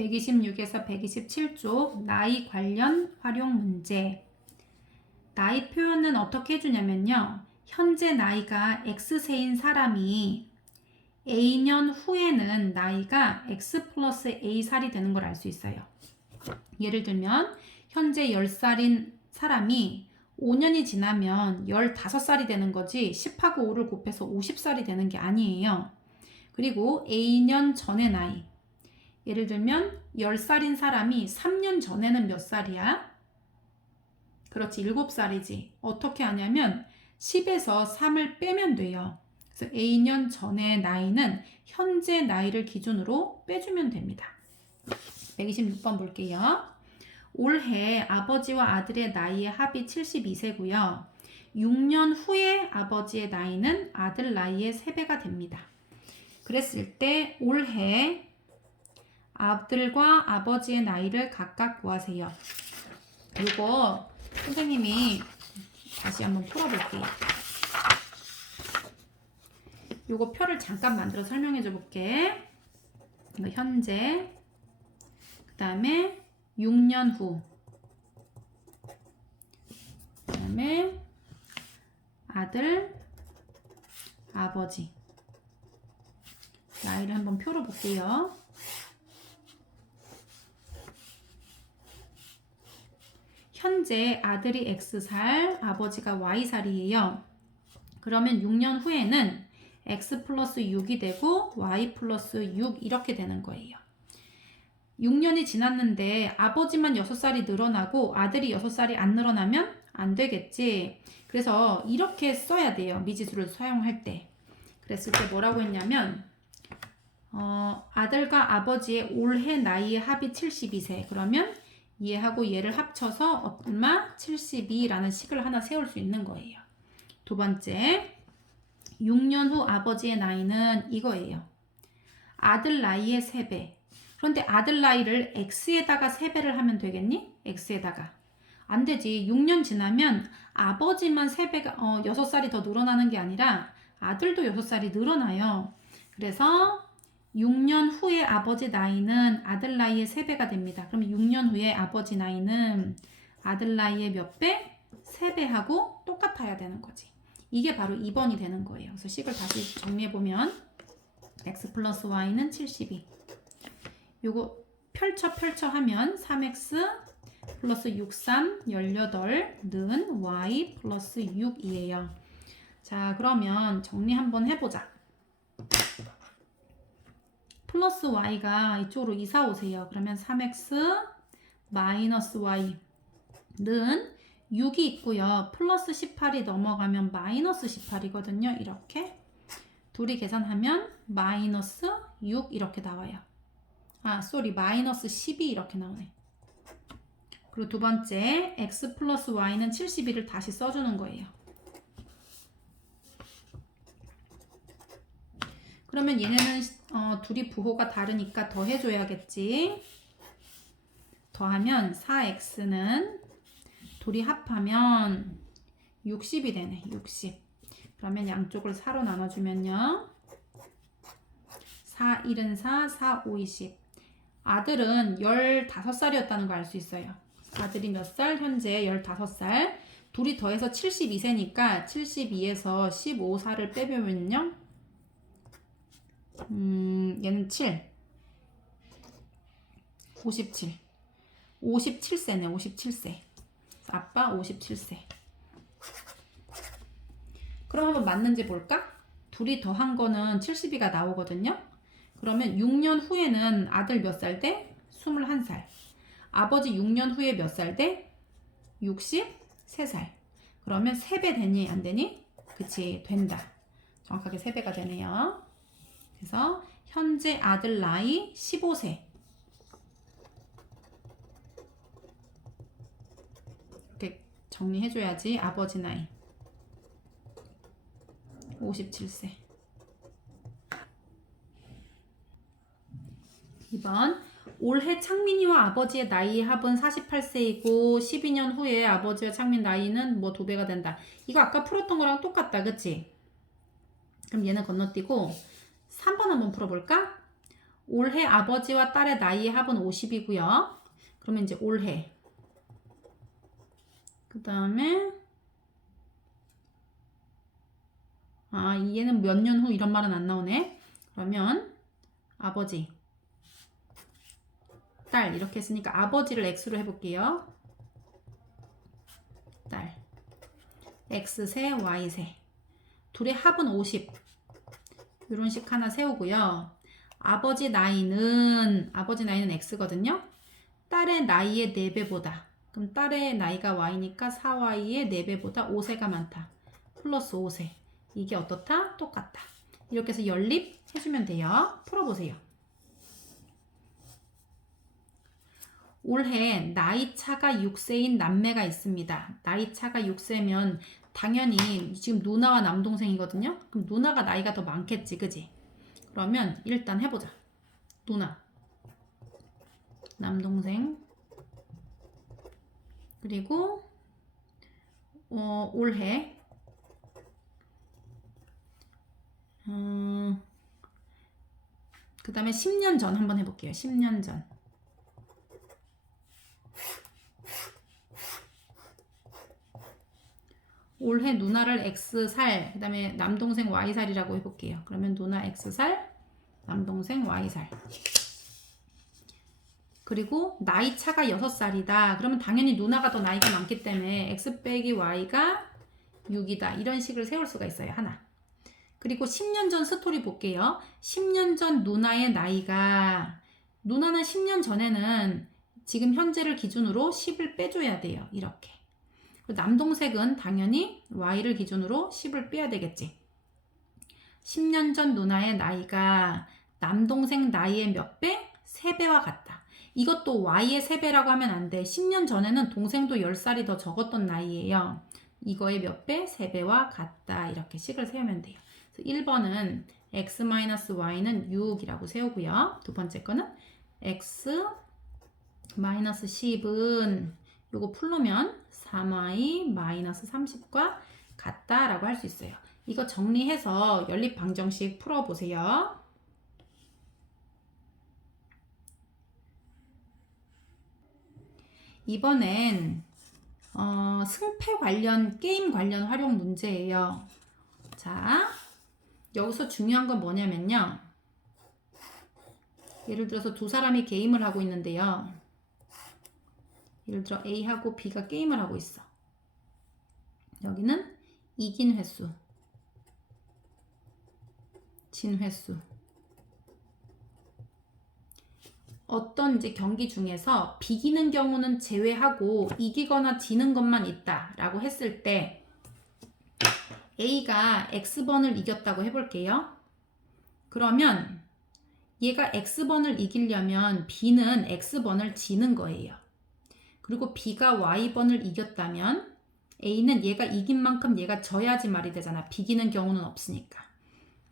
126에서 127쪽 나이 관련 활용 문제. 나이 표현은 어떻게 해주냐면요. 현재 나이가 X세인 사람이 A년 후에는 나이가 X 플러스 A살이 되는 걸 알 수 있어요. 예를 들면 현재 10살인 사람이 5년이 지나면 15살이 되는 거지 10하고 5를 곱해서 50살이 되는 게 아니에요. 그리고 A년 전의 나이. 예를 들면 10살인 사람이 3년 전에는 몇 살이야? 그렇지, 7살이지. 어떻게 하냐면 10에서 3을 빼면 돼요. 그래서 A년 전의 나이는 현재 나이를 기준으로 빼주면 됩니다. 126번 볼게요. 올해 아버지와 아들의 나이의 합이 72세고요. 6년 후에 아버지의 나이는 아들 나이의 3배가 됩니다. 그랬을 때 올해 아들과 아버지의 나이를 각각 구하세요. 이거 선생님이 다시 한번 풀어볼게요. 요거 표를 잠깐 만들어 설명해 줘 볼게. 현재, 그 다음에 6년 후, 그 다음에 아들, 아버지 나이를 한번 표로 볼게요. 현재 아들이 X살, 아버지가 Y살이에요. 그러면 6년 후에는 X 플러스 6이 되고 Y 플러스 6 이렇게 되는 거예요. 6년이 지났는데 아버지만 6살이 늘어나고 아들이 6살이 안 늘어나면 안 되겠지. 그래서 이렇게 써야 돼요. 미지수를 사용할 때. 그랬을 때 뭐라고 했냐면 아들과 아버지의 올해 나이의 합이 72세. 그러면 얘하고 얘를 합쳐서 얼마? 72라는 식을 하나 세울 수 있는 거예요. 두 번째, 6년 후 아버지의 나이는 이거예요. 아들 나이의 3배. 그런데 아들 나이를 X에다가 3배를 하면 되겠니? X에다가. 안 되지. 6년 지나면 아버지만 3배가 6살이 더 늘어나는 게 아니라 아들도 6살이 늘어나요. 그래서 6년 후에 아버지 나이는 아들 나이의 3배가 됩니다. 그럼 6년 후에 아버지 나이는 아들 나이의 몇 배? 3배하고 똑같아야 되는 거지. 이게 바로 2번이 되는 거예요. 그래서 식을 다시 정리해보면 x 플러스 y는 72. 요거 펼쳐 하면 3x 플러스 63, 18는 y 플러스 6이에요. 자, 그러면 정리 한번 해보자. 플러스 y가 이쪽으로 이사 오세요. 그러면 3x 마이너스 y는 6이 있고요. 플러스 18이 넘어가면 마이너스 18이거든요. 이렇게 둘이 계산하면 마이너스 6 이렇게 나와요. 마이너스 12 이렇게 나오네. 그리고 두 번째 x 플러스 y는 72를 다시 써주는 거예요. 그러면 얘네는 둘이 부호가 다르니까 더해줘야겠지. 더하면 4x는 둘이 합하면 60이 되네. 60. 그러면 양쪽을 4로 나눠주면요. 4, 1은 4, 4, 5, 20. 아들은 15살이었다는 거 알 수 있어요. 아들이 몇 살? 현재 15살. 둘이 더해서 72세니까 72에서 15살을 빼면요. 얘는 7. 57. 57세네. 57세. 아빠 57세. 그럼 한번 맞는지 볼까? 둘이 더한 거는 72가 나오거든요. 그러면 6년 후에는 아들 몇 살 돼? 21살. 아버지 6년 후에 몇 살 돼? 63살. 그러면 3배 되니 안 되니? 그치, 된다. 정확하게 3배가 되네요. 그래서 현재 아들 나이 15세. 이렇게 정리해줘야지. 아버지 나이 57세. 2번 올해 창민이와 아버지의 나이의 합은 48세이고 12년 후에 아버지와 창민 나이는 뭐 2배가 된다. 이거 아까 풀었던 거랑 똑같다. 그치? 그럼 얘는 건너뛰고 3번 한번 풀어볼까? 올해 아버지와 딸의 나이의 합은 50이고요. 그러면 이제 올해. 그 다음에 얘는 몇 년 후 이런 말은 안 나오네. 그러면 아버지, 딸 이렇게 했으니까 아버지를 x로 해볼게요. 딸 x세 y세 둘의 합은 50 이런 식 하나 세우고요. 아버지 나이는 x거든요. 딸의 나이의 4배보다, 그럼 딸의 나이가 y니까 4y의 4배보다 5세가 많다. 플러스 5세. 이게 어떻다? 똑같다. 이렇게 해서 연립해주면 돼요. 풀어보세요. 올해 나이 차가 6세인 남매가 있습니다. 나이 차가 6세면 당연히 지금 누나와 남동생이거든요. 그럼 누나가 나이가 더 많겠지, 그지? 그러면 일단 해보자. 누나, 남동생, 그리고 올해 그 다음에 10년 전 한번 해볼게요. 10년 전. 올해 누나를 X살, 그 다음에 남동생 Y살이라고 해볼게요. 그러면 누나 X살, 남동생 Y살. 그리고 나이 차가 6살이다. 그러면 당연히 누나가 더 나이가 많기 때문에 X 빼기 Y가 6이다. 이런 식을 세울 수가 있어요. 하나. 그리고 10년 전 스토리 볼게요. 10년 전 누나의 나이가, 누나는 10년 전에는 지금 현재를 기준으로 10을 빼줘야 돼요. 이렇게. 남동생은 당연히 Y를 기준으로 10을 빼야 되겠지. 10년 전 누나의 나이가 남동생 나이의 몇 배? 3배와 같다. 이것도 Y의 3배라고 하면 안 돼. 10년 전에는 동생도 10살이 더 적었던 나이예요. 이거의 몇 배? 3배와 같다. 이렇게 식을 세우면 돼요. 1번은 x-y는 6이라고 세우고요. 두 번째 거는 x-10은 요거 풀르면 3y-30과 같다라고 할 수 있어요. 이거 정리해서 연립 방정식 풀어보세요. 이번엔 승패 관련, 게임 관련 활용 문제예요. 자, 여기서 중요한 건 뭐냐면요. 예를 들어서 두 사람이 게임을 하고 있는데요. 예를 들어 A하고 B가 게임을 하고 있어. 여기는 이긴 횟수, 진 횟수. 어떤 이제 경기 중에서 비기는 경우는 제외하고 이기거나 지는 것만 있다 라고 했을 때 A가 X번을 이겼다고 해볼게요. 그러면 얘가 X번을 이기려면 B는 X번을 지는 거예요. 그리고 B가 Y번을 이겼다면 A는 얘가 이긴 만큼 얘가 져야지 말이 되잖아. 비기는 경우는 없으니까.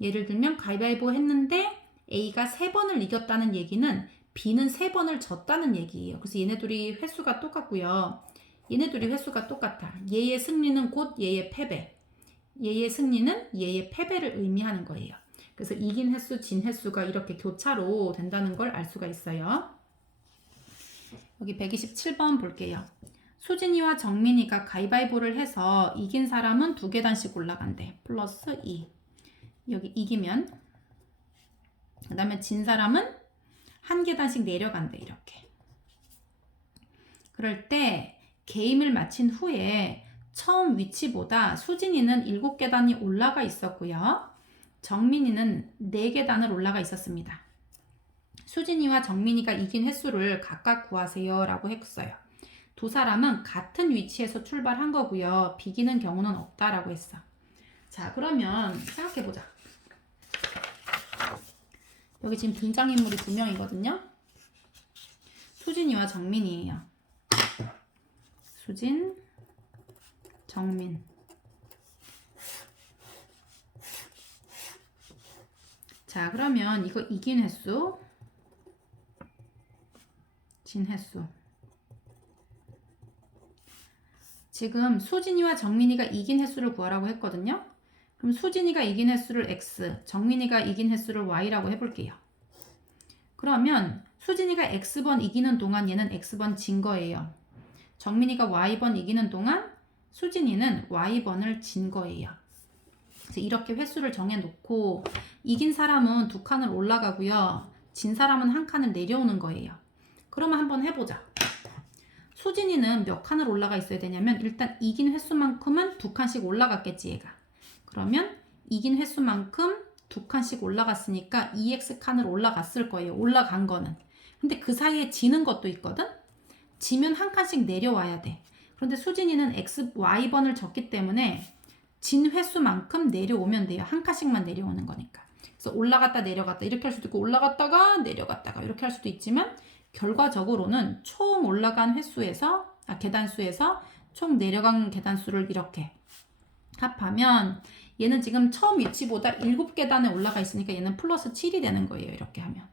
예를 들면 가위바위보 했는데 A가 3번을 이겼다는 얘기는 B는 3번을 졌다는 얘기예요. 그래서 얘네들이 횟수가 똑같고요. 얘네들이 횟수가 똑같아. 얘의 승리는 곧 얘의 패배. 얘의 승리는 얘의 패배를 의미하는 거예요. 그래서 이긴 횟수, 진 횟수가 이렇게 교차로 된다는 걸 알 수가 있어요. 여기 127번 볼게요. 수진이와 정민이가 가위바위보를 해서 이긴 사람은 2계단씩 올라간대. 플러스 2. 여기 이기면. 그 다음에 진 사람은 1계단씩 내려간대. 이렇게. 그럴 때 게임을 마친 후에 처음 위치보다 수진이는 7계단이 올라가 있었고요. 정민이는 4계단을 올라가 있었습니다. 수진이와 정민이가 이긴 횟수를 각각 구하세요 라고 했어요. 두 사람은 같은 위치에서 출발한 거고요. 비기는 경우는 없다라고 했어. 자, 그러면 생각해보자. 여기 지금 등장인물이 2명이거든요. 수진이와 정민이에요. 수진, 정민. 자, 그러면 이거 이긴 횟수, 진 횟수. 지금 수진이와 정민이가 이긴 횟수를 구하라고 했거든요. 그럼 수진이가 이긴 횟수를 x, 정민이가 이긴 횟수를 y라고 해볼게요. 그러면 수진이가 X번 이기는 동안 얘는 X번 진 거예요. 정민이가 Y번 이기는 동안 수진이는 Y번을 진 거예요. 그래서 이렇게 횟수를 정해놓고 이긴 사람은 2칸을 올라가고요. 진 사람은 1칸을 내려오는 거예요. 그러면 한번 해보자. 수진이는 몇 칸을 올라가 있어야 되냐면 일단 이긴 횟수만큼은 2칸씩 올라갔겠지 얘가. 그러면 이긴 횟수만큼 2칸씩 올라갔으니까 2x칸을 올라갔을 거예요. 올라간 거는. 근데 그 사이에 지는 것도 있거든? 지면 1칸씩 내려와야 돼. 그런데 수진이는 y번을 졌기 때문에 진 횟수만큼 내려오면 돼요. 1칸씩만 내려오는 거니까. 그래서 올라갔다 내려갔다 이렇게 할 수도 있고 올라갔다가 내려갔다가 이렇게 할 수도 있지만 결과적으로는 총 올라간 횟수에서 계단수에서 총 내려간 계단수를 이렇게 합하면 얘는 지금 처음 위치보다 7계단에 올라가 있으니까 얘는 플러스 7이 되는 거예요. 이렇게 하면.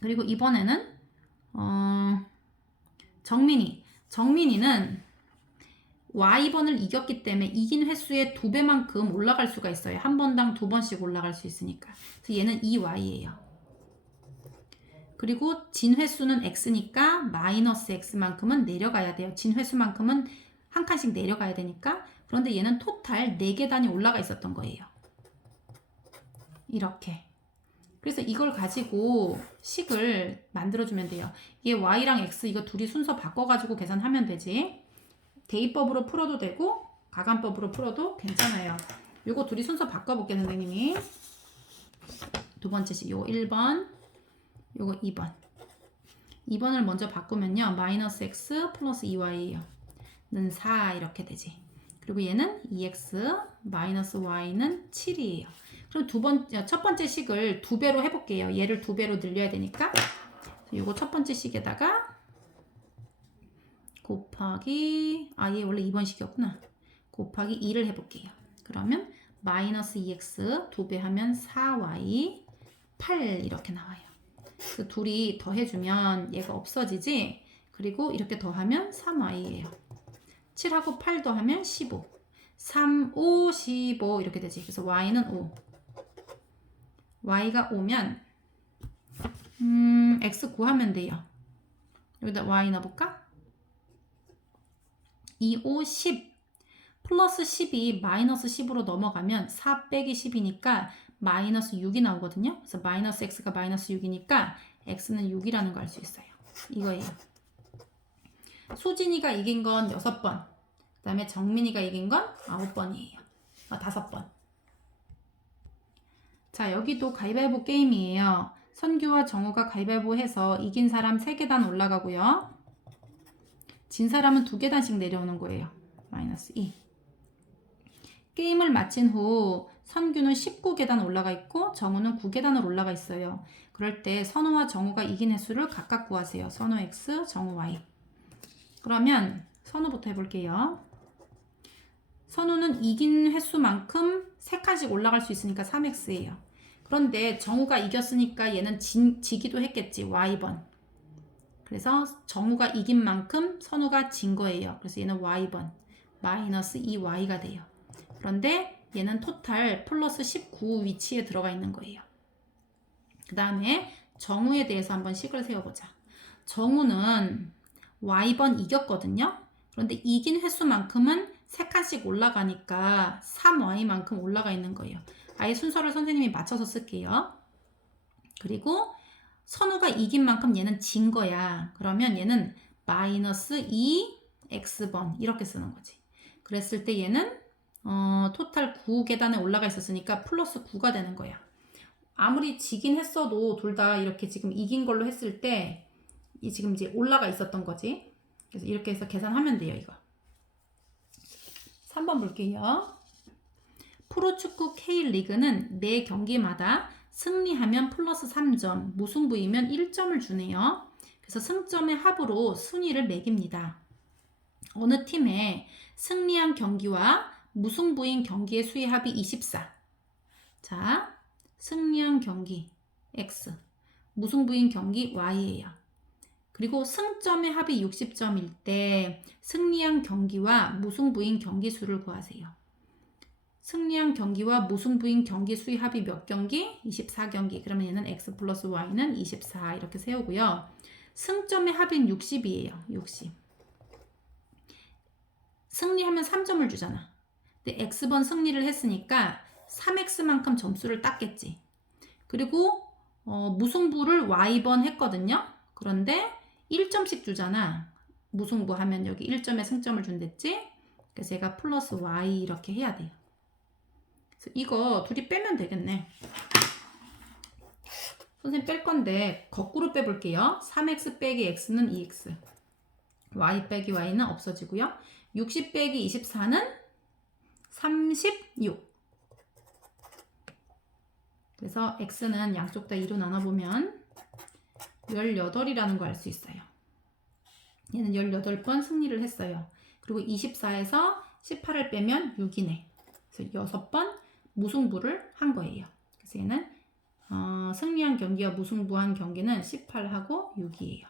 그리고 이번에는 정민이는 Y번을 이겼기 때문에 이긴 횟수의 2배만큼 올라갈 수가 있어요. 한 번당 2번씩 올라갈 수 있으니까. 그래서 얘는 2Y예요. 그리고 진 횟수는 X니까 마이너스 X만큼은 내려가야 돼요. 진 횟수만큼은 1칸씩 내려가야 되니까. 그런데 얘는 토탈 4계단이 올라가 있었던 거예요. 이렇게. 그래서 이걸 가지고 식을 만들어주면 돼요. 얘 Y랑 X 이거 둘이 순서 바꿔가지고 계산하면 되지. 대입법으로 풀어도 되고 가간법으로 풀어도 괜찮아요. 요거 둘이 순서 바꿔볼게요. 선생님이. 두 번째 식 요거 1번 요거 2번 2번을 먼저 바꾸면요. 마이너스 x 플러스 2y예요. 는 4 이렇게 되지. 그리고 얘는 2x 마이너스 y는 7이에요. 그럼 첫 번째 식을 2배로 해볼게요. 얘를 2배로 늘려야 되니까 요거 첫 번째 식에다가 곱하기 얘 원래 2번 식이었구나. 곱하기 2를 해볼게요. 그러면 마이너스 2x 2배 하면 4y 8 이렇게 나와요. 그 둘이 더해주면 얘가 없어지지. 그리고 이렇게 더하면 3y예요. 7하고 8 더하면 15. 3, 5, 15 이렇게 되지. 그래서 y는 5. y가 5면 x 구하면 돼요. 여기다 y 넣어볼까? 2, 5, 10 플러스 10이 마이너스 10으로 넘어가면 4 빼기 10이니까 마이너스 6이 나오거든요. 그래서 마이너스 x가 마이너스 6이니까 x는 6이라는 걸 알 수 있어요. 이거예요. 수진이가 이긴 건 6번. 그 다음에 정민이가 이긴 건 9번이에요. 5번. 자, 여기도 가위바위보 게임이에요. 선규와 정우가 가위바위보 해서 이긴 사람 3계단 올라가고요. 진 사람은 2계단씩 내려오는 거예요. 마이너스 2. 게임을 마친 후 선규는 19계단 올라가 있고 정우는 9계단을 올라가 있어요. 그럴 때 선우와 정우가 이긴 횟수를 각각 구하세요. 선우 x, 정우 y. 그러면 선우부터 해볼게요. 선우는 이긴 횟수만큼 3칸씩 올라갈 수 있으니까 3x예요. 그런데 정우가 이겼으니까 얘는 지기도 했겠지. y번. 그래서 정우가 이긴 만큼 선우가 진 거예요. 그래서 얘는 y번. 마이너스 2y가 돼요. 그런데 얘는 토탈 플러스 19 위치에 들어가 있는 거예요. 그 다음에 정우에 대해서 한번 식을 세워보자. 정우는 y번 이겼거든요. 그런데 이긴 횟수만큼은 3칸씩 올라가니까 3y만큼 올라가 있는 거예요. 아예 순서를 선생님이 맞춰서 쓸게요. 그리고 선우가 이긴 만큼 얘는 진 거야. 그러면 얘는 마이너스 2x번 이렇게 쓰는 거지. 그랬을 때 얘는 토탈 9계단에 올라가 있었으니까 플러스 9가 되는 거야. 아무리 지긴 했어도 둘 다 이렇게 지금 이긴 걸로 했을 때 지금 이제 올라가 있었던 거지. 그래서 이렇게 해서 계산하면 돼요, 이거. 3번 볼게요. 프로축구 K리그는 매 경기마다 승리하면 플러스 3점, 무승부이면 1점을 주네요. 그래서 승점의 합으로 순위를 매깁니다. 어느 팀의 승리한 경기와 무승부인 경기의 수의 합이 24. 자, 승리한 경기 X, 무승부인 경기 Y예요. 그리고 승점의 합이 60점일 때 승리한 경기와 무승부인 경기 수를 구하세요. 승리한 경기와 무승부인 경기 수의 합이 몇 경기? 24경기. 그러면 얘는 x 플러스 y는 24 이렇게 세우고요. 승점의 합인 60이에요. 60. 승리하면 3점을 주잖아. 근데 x번 승리를 했으니까 3x만큼 점수를 땄겠지. 그리고 무승부를 y번 했거든요. 그런데 1점씩 주잖아. 무승부하면 여기 1점에 승점을 준댔지. 그래서 얘가 플러스 y 이렇게 해야 돼요. 그래서 이거 둘이 빼면 되겠네. 선생님 뺄 건데 거꾸로 빼볼게요. 3x 빼기 x는 2x. y 빼기 y는 없어지고요. 60 빼기 24는 36. 그래서 x는 양쪽 다 2로 나눠보면 18이라는 거 알 수 있어요. 얘는 18번 승리를 했어요. 그리고 24에서 18을 빼면 6이네. 그래서 6번 무승부를 한 거예요. 그래서 얘는 승리한 경기와 무승부한 경기는 18하고 6이에요.